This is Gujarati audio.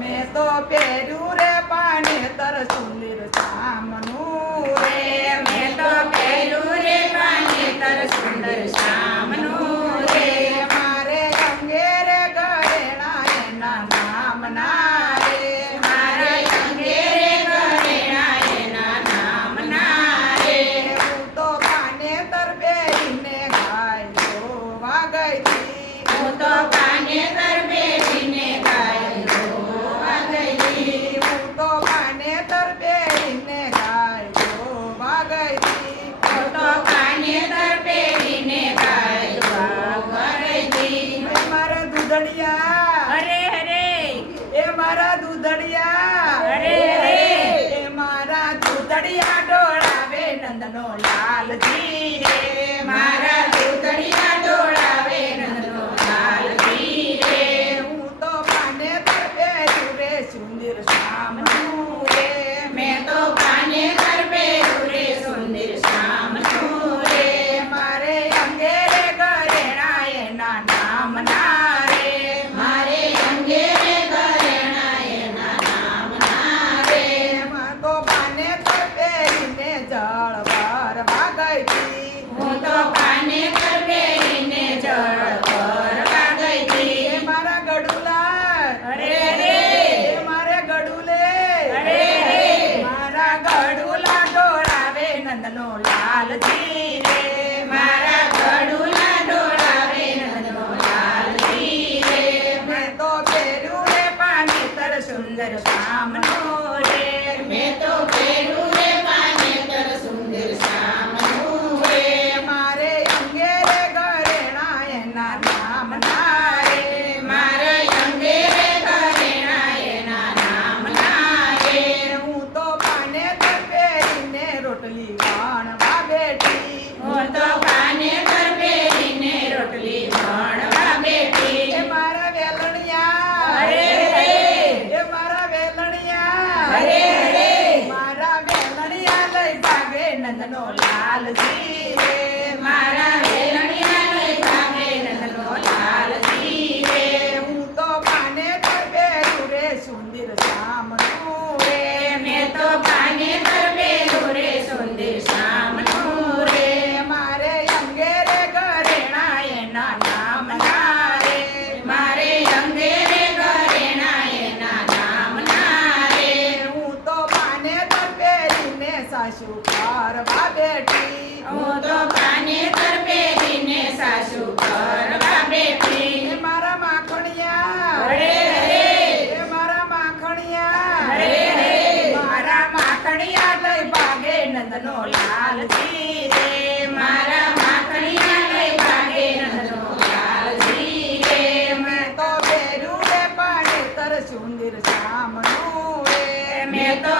મેં તો પહેર્યું રે પાનેતર સુંદર શામનું રે. મેં તો પહેર્યું રે પાનેતર સુંદર શામનું રે. મારે અંગે રે ઘરેણા એના નામના રે. મારે અંગે રે ઘરેણા એના નામના રે. હું તો પાનેતર પહેરીને ગાય જોવા ગઈ હતી. હું તો પાનેતર પહેરીને ગાય જોવા ગઈ હતી. હું તો પાનેતર પહેરીને ગાય જોવા ગઈ હતી. હું તો પાનેતર પહેરીને ગાય જોવા ગઈ હતી. એ મારા દૂધડિયા, હરે હરે એ મારા દૂધડિયા, હરે હરે. એ મારા દૂધડિયા ડોળાવે નંદનો લાલજી રે. મારા દૂધડિયા ડોળાવે નંદનો લાલજી રે. હું તો પાનેતર પહેર્યું રે સુંદર શામનું રે. મેં તો પાનેતર પહેર્યું રે સુંદર શામનું રે. મારે અંગે રે ઘરેણા એના નામના રે. મારે અંગે રે ઘરેણા એના નામના રે. એમાં તો પાનેતર પહેરીને જળ ભરવા ગઈ હતી. હું તો પાનેતર પહેરીને જળ ભરવા ગઈ હતી. એ મારા ગડુલા, હરે હરે. એ મારે ગડુલે, હરે હરે. મારા ગડુલા ડોળાવે નંદનો લાલજી રે. મારા ગડુલા ડોળાવે નંદનો લાલજી રે. મેં તો પહેર્યું રે પાનેતર સુંદર શામનું રે. મેં તો પહેર્યું રે પાનેતર સુંદર શામનું રે. મારે અંગે રે ઘરેણા એના નામના રે. મારે અંગે રે ઘરેણા એના નામના રે. હું તો પાનેતર પહેરીને રોટલી વણવા બેઠી. હું તો પાનેતર પહેરીને રોટલી વણવા બેઠી. એ મારા વેલણિયા, હરે હરે. એ મારા વેલણિયા, હરે હરે. મારા વેલણિયા લઈ ભાગે નંદનો લાલજી રે. મારા વેલણિયા લઈ ભાગે નંદનો લાલજી રે. હું તો પાનેતર પહેર્યું રે સુંદર શામનું રે. મેં તો પાનેતર પહેર્યું રે સુંદર શામનું રે. મારે અંગે રે ઘરેણા એના નામના રે. મારે અંગે રે ઘરેણા એના નામના રે. હું તો પાનેતર પહેરીને સાસુ કરવા બેઠી. હું તો પાનેતર પહેરીને સાસુ કરવા બેઠી. એ મારા માખણિયા, હરે હરે. એ મારા માખણિયા, હરે હરે. મારા માખણિયા લઈ ભાગે નંદનો લાલજી રે. મારા માખણિયા લઈ ભાગે નંદનો લાલજી રે. મેં તો પહેર્યું રે પાનેતર સુંદર શામનું રે. મેં તો